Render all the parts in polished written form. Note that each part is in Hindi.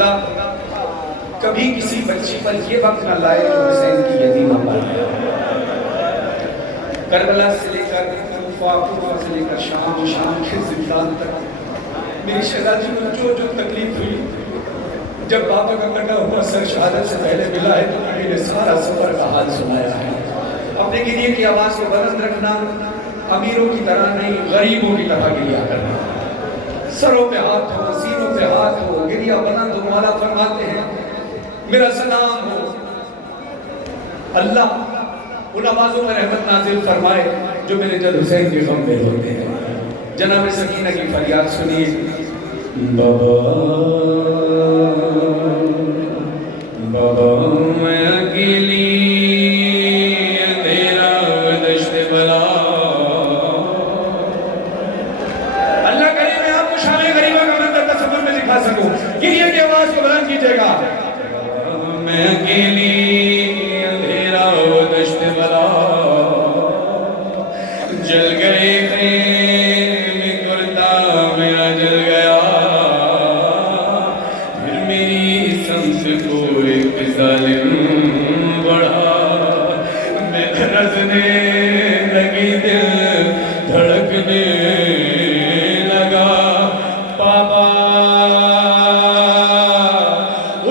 खुदा कभी किसी बच्ची पर ये वक्त न लाए जो हुसैन की यतीमा पर है। करबला से लेकर कूफा, कूफा से लेकर शाम, शाम से ज़िंदान तक मेरी शहजादी को जो जो तकलीफ हुई, जब बाबा का कटा हुआ सर शहादत से पहले मिला है तो बीवी ने सारा सफर का हाल सुनाया है। अपने गिरिए की आवाज़ को बुलंद रखना, अमीरों की तरह नहीं गरीबों की तरह गिरिया करना। सरों पे हाथ हो, सीनों पे हाथ हो, गिरिया बुलंद हो। मौला फरमाते हैं मेरा सलाम हो, अल्लाह उन आवाज़ों में रहमत नाजिल फरमाए जो मेरे जद हुसैन के गम में होते हैं। जनाब सकीना की फरियाद सुनिए। बाबा बाबा मैं अकेली तेरा दश्त बला। अल्लाह करे मैं आपको शामे गरीबा का मंजर तसव्वुर में दिखा सकूं। गिरिए की आवाज़ को बुलंद कीजिएगा। मैं अकेली अंधेरा दश्त बला, जल गए में कुर्ता मेरा जल गया, फिर मेरी समझ को एक जालिम बढ़ा। मैं रज़ने लगी दिल धड़कने लगा। बाबा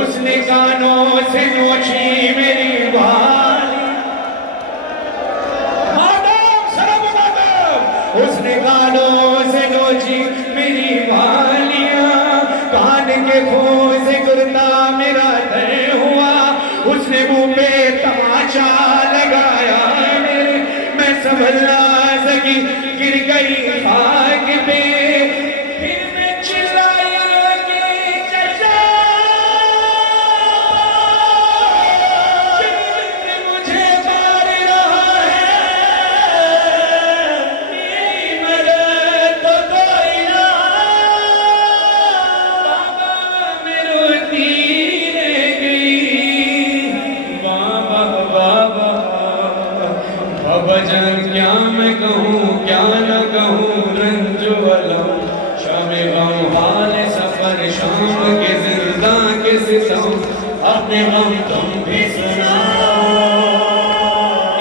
उसने कानों से नोची मेरी बाली, उसने कानों से नोची मेरी बालियां, कान के खून से कुर्ता मेरा तय हुआ। उसने मुंह पे तमाचा लगाया मेरे, मैं संभल ना सकी गिर गई खाक पे। फिर मैं चिल्लाया कि चचा मुझे मार रहा है, मेरी मदद तो कोई ना। बाबा मैं रोती रह गई। बाबा बाबा बाबा जान क्या मैं कहूँ क्या न कहूँ, रंजो अलम शामे गम हाल सफर, शाम के जिंदा के सितम, अपने गम तुम भी सुनाओ।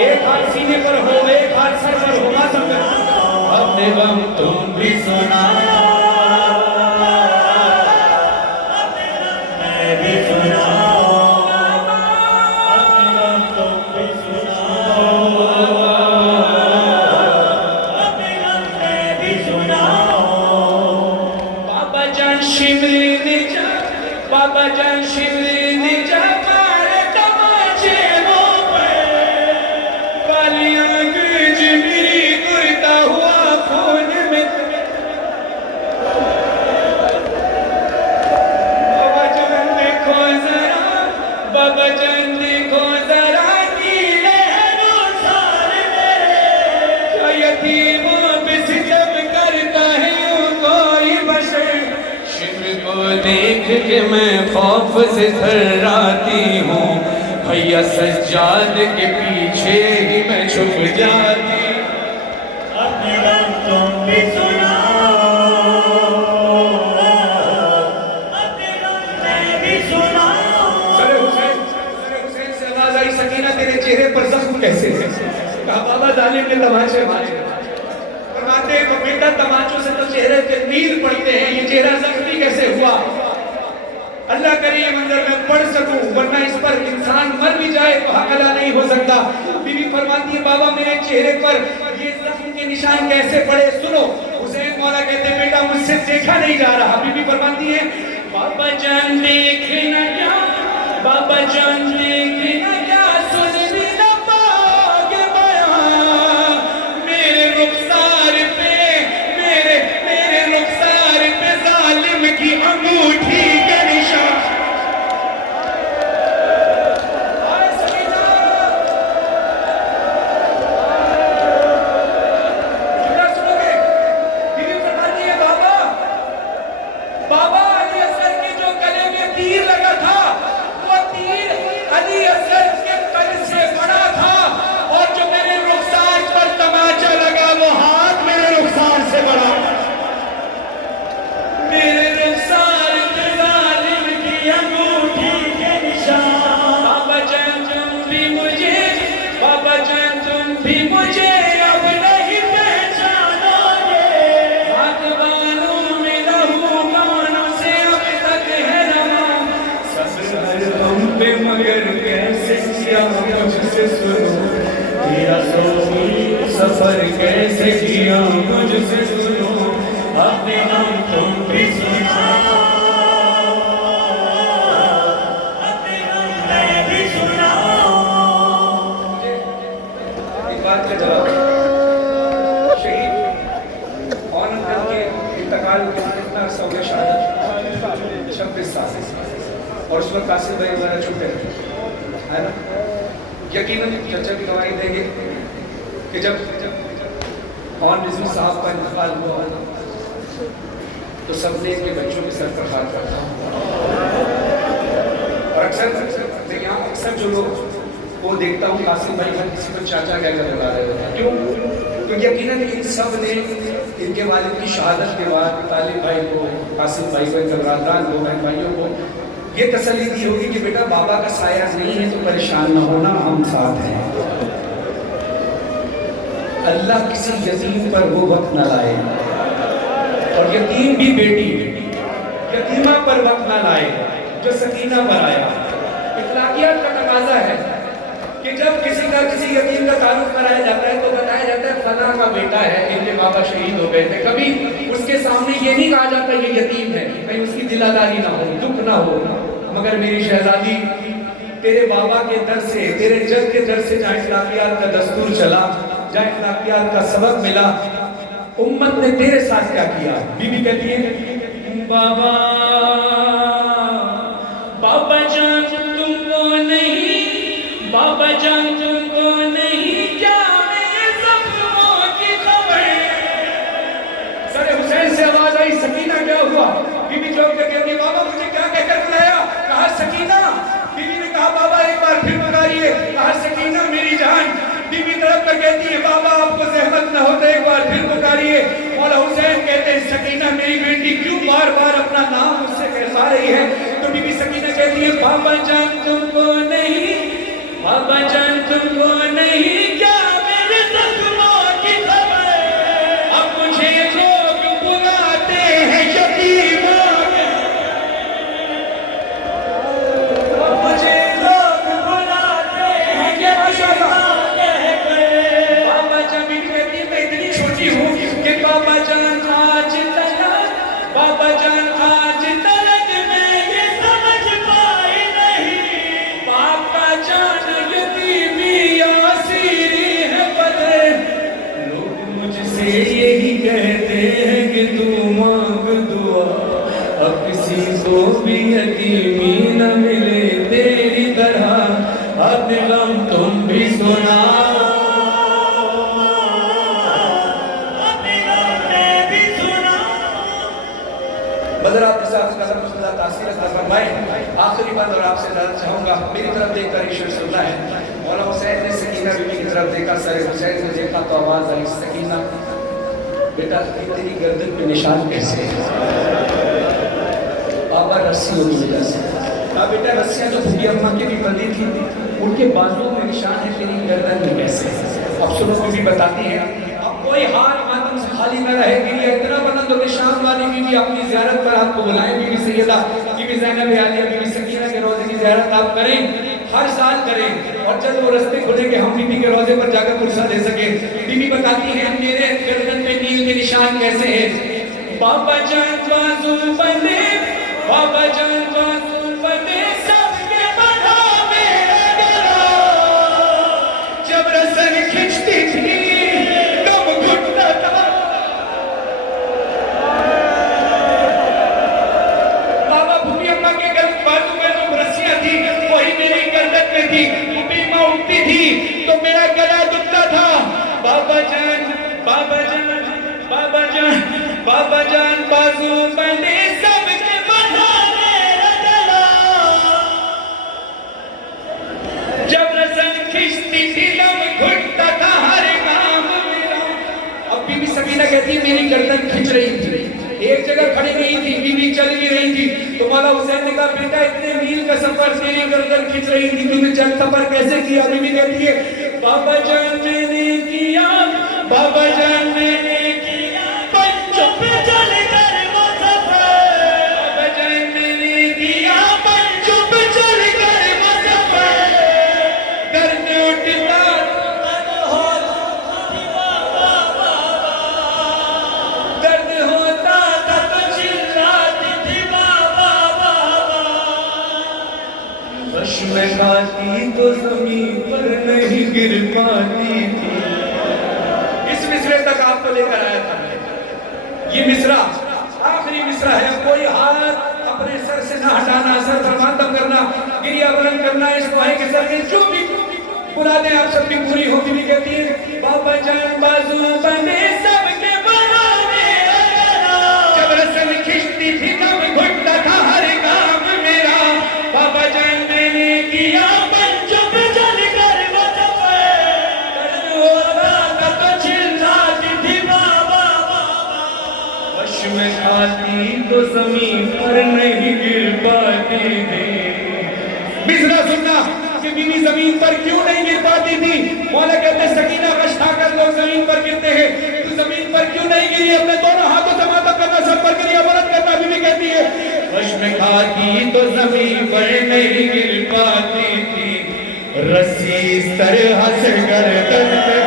एक हाथ सीने पर हो, एक हाथ सर पर होगा सब, अपने गम तुम भी सुनाओ। मैं भी सुनाओ, अपने गम तुम भी सुनाओ, अपने गम मैं भी सुनाओ। बाबा जान शिमली ने जा, बाबा जान शिमली ने जा मारे तमाचे मुंह पे, कालियां गूंज मेरी गुरता हुआ खून में। बाबा जान देखो जरा, बाबा जान देखो जरा, नीले रुखसार मेरे, क्या यतीमों पे सितम करता है यूं कोई बशर। शिम्र को देख के मैं खौफ से थर्राती हूँ, भैया सज्जाद के पीछे ही मैं छुप जाती। अपने गम तुम भी सुनाओ, अपने गम मैं भी सुनाओ। सरे हुसैन से आवाज आई, सकीना तेरे चेहरे पर जख्म कैसे है? कहा बाबा जालिम ने तमाचे मारे। फरमाते हैं तो बेटा तमाचों से तो चेहरे पे तीर पड़ते हैं, ये चेहरा जख्मी कैसे हुआ? अल्लाह करे ये मंजर मैं पढ़ सकूं, वरना इस पर इंसान मर भी जाए तो हक अदा नहीं हो सकता। बीवी फरमाती है बाबा मेरे चेहरे पर ये जख्म के निशान कैसे पड़े? सुनो। हुसैन मौला कहते हैं बेटा मुझसे देखा नहीं जा रहा। बीवी फरमाती है बाबा जान देख न क्या, बाबा जान देख न क्या, सुन भी न पाओगे बयां मेरे रुखसार पे, मेरे रुखसार पे जालिम की अंगूठी के निशान। बाबा अली असर के जो गले में तीर लगा था, वो तीर अली असर के कल से बड़ा था, और जो मेरे रुखसार पर तमाचा लगा वो हाथ मेरे रुखसार से बड़ा। मेरे रुखसार पे जालिम की 26 साल और उस वक्त कासिम भाई वगैरह छुट्टे है ना। यकीनन चर्चा की गवाही देंगे कि जब ऑन बिजनेस साहब का इंतकाल हुआ तो सबने इनके बच्चों के सर पर हाथ रखा। और अक्सर मैं यहाँ अक्सर जो लोग वो देखता हूँ कासिम भाई हर किसी को चाचा कहकर बुला रहे होते हैं। क्यों? तो यकीनन इन सब ने इनके वालिद की शहादत के बाद तालिब भाई को, कासिम भाई को, इनके बरादरान दो बहन भाइयों को ये तसल्ली दी होगी कि बेटा बाबा का साया नहीं है तो परेशान न होना, हम साथ हैं। अल्लाह किसी यतीम पर वो वक्त न लाए, और यतीम भी बेटी यतीमा पर वक्त न लाए जो सकीना पर आया। इखलाकियात का तकाजा है कि जब किसी का किसी यतीम का तारुफ कराया जाता है तो बताया जाता है फला का बेटा है, इनके बाबा शहीद हो गए थे। कभी उसके सामने ये नहीं कहा जाता ये यतीम है, कहीं उसकी दिलादारी ना हो, दुख ना हो। मगर मेरी शहजादी, तेरे बाबा के दर से, तेरे जग के दर से जहाँ इखलाकियात का दस्तूर चला, जहाँ इखलाकियात का सबक मिला, उम्मत ने तेरे साथ क्या किया। बीबी कहती है बाबा बाबा जान तुमको नहीं, बाबा जान तुमको नहीं, क्या मेरे सपनों की खबर। सर हुसैन से आवाज आई, सकीना क्या हुआ? बीबी चौंक कर कहती है बाबा मुझे क्या कहकर बुलाया? कहा सकीना। बीबी ने कहा बाबा एक बार फिर बुलाइए। कहा सकीना मेरी जान। बीबी तड़प कर कहती है बाबा आपको जहमत न हो तो एक बार फिर पुकारिए। मौला हुसैन कहते हैं सकीना मेरी बेटी क्यों बार बार अपना नाम मुझसे कहला रही है? तो बीबी सकीना कहती है बाबा जान तुमको नहीं, बाबा जान तुमको नहीं, क्या मेरे जख्मों की खबर। अब मुझे लोग बुलाते हैं यतीमों के, अब मुझे लोग बुलाते हैं यतीमों के। बाबा जान बीबी कहती है मैं इतनी छोटी हूँ कि बाबा जान आज तलक, बाबा जान आज तलक मैं ये समझ पाई नहीं, बाबा जान यतीमी असीरी है बदे। लोग मुझसे यही कहते हैं कि तू मांग दुआ, अब किसी को भी यतीमी न मिले तेरी तरह, अब गम तुम भी सुनाओ। आखिरी बात और आपसे जानना चाहूँगा, मेरी तरफ देखकर ईश्वर सुनना है। मौला हुसैन ने सकीना बीबी की तरफ देखा, सर हुसैन ने देखा तो आवाज़ आई सकीना बेटा तेरी गर्दन पे निशान कैसे है? बाबा रस्सियों की वजह से। कहा बेटा रस्सियाँ जो फूफी अम्मा की भी बंधी थी उनके बाजुओं में निशान है, तेरी गर्दन में कैसे? अब सुनो बीबी बताती है अब कोई हाल मातम से खाली न रहे। बीबी इतना बुलंद और निशान वाली बीबी अपनी ज़ियारत पर आपको बुलाएं। बीबी सैयदा, बीबी ज़ैनब आलिया, बीबी सकीना के रोज़े की ज़ियारत आप करें, हर साल करें, और जब वो रास्ते खुलेंगे हम बीबी के रोज़े पर जाकर कुर्सा दे सके। बीबी बताती है मेरे गर्दन में नील के निशान कैसे है? बाबा जान बाजू बने, बाबा जान बाजू बने, सबके बना मेरा गला, जब रस्सी खिंचती थी दम घुटता था। बाबा भूपी अम्मा के बाजू में जो रस्सियां थी वही मेरी गर्दन में थी। भूपी अम्मा उठती थी तो मेरा गला दुखता था। बाबा जान, बाबा जान, बाबा जान, बाबा जान बाजू बने, सबके बना मेरा गला, जब रस्सी खिंचती थी दम घुटता था हर काम मेरा। अब बीबी सकीना कहती है मेरी गर्दन खिंच रही थी, एक जगह खड़ी नहीं थी, बीबी चल भी रही थी। तो मौला हुसैन ने कहा बेटा इतने मील का सफर तेरी गर्दन खिंच रही थी, तूने चल सफर कैसे किया? बीबी कहती है बाबा जान मैंने किया, बाबा जान मैंने किया, पंचों पे चल कर वो सफर, बाबा जान मैंने किया, पंचों पे चल कर वो सफर, दर्द उठता दर्द होता था तो चिल्लाती थी बाबा बाबा, रश्म खाती तो जमीन पर नहीं गिर पाती थी। इस मिसरे तक आपको लेकर आया था। ये मिसरा आखिरी मिसरा है। कोई हाथ अपने सर से ना हटाना, सर पर मातम करना, गिरियावरण करना, इस दुआए के सर में जो भी मुरादें आप सबकी पूरी होती भी कहती है बाबा जान बाजू बने सबके बनाने जब रसन खिंचती थी तब घुटता था हर काम मेरा बाबा जान मैंने किया पंचों पे जल कर होता तो चिल्लाती थी बाबा वश में खाती तो जमीन पर नहीं गिर पाती थी। मिसरा सुनना कि बीवी जमीन पर क्यों नहीं गिर पाती थी। मौला कहते सकीना गश खाकर लोग जमीन पर गिरते हैं, तू जमीन पर क्यों नहीं गिरी। अपने दोनों हाथों से माथा करना, सर पर गिरी अवरत करना। बीवी कहती है वश में खाती तो जमीन पर नहीं गिर पाती थी, रस्सी इस तरह से गर्दन पे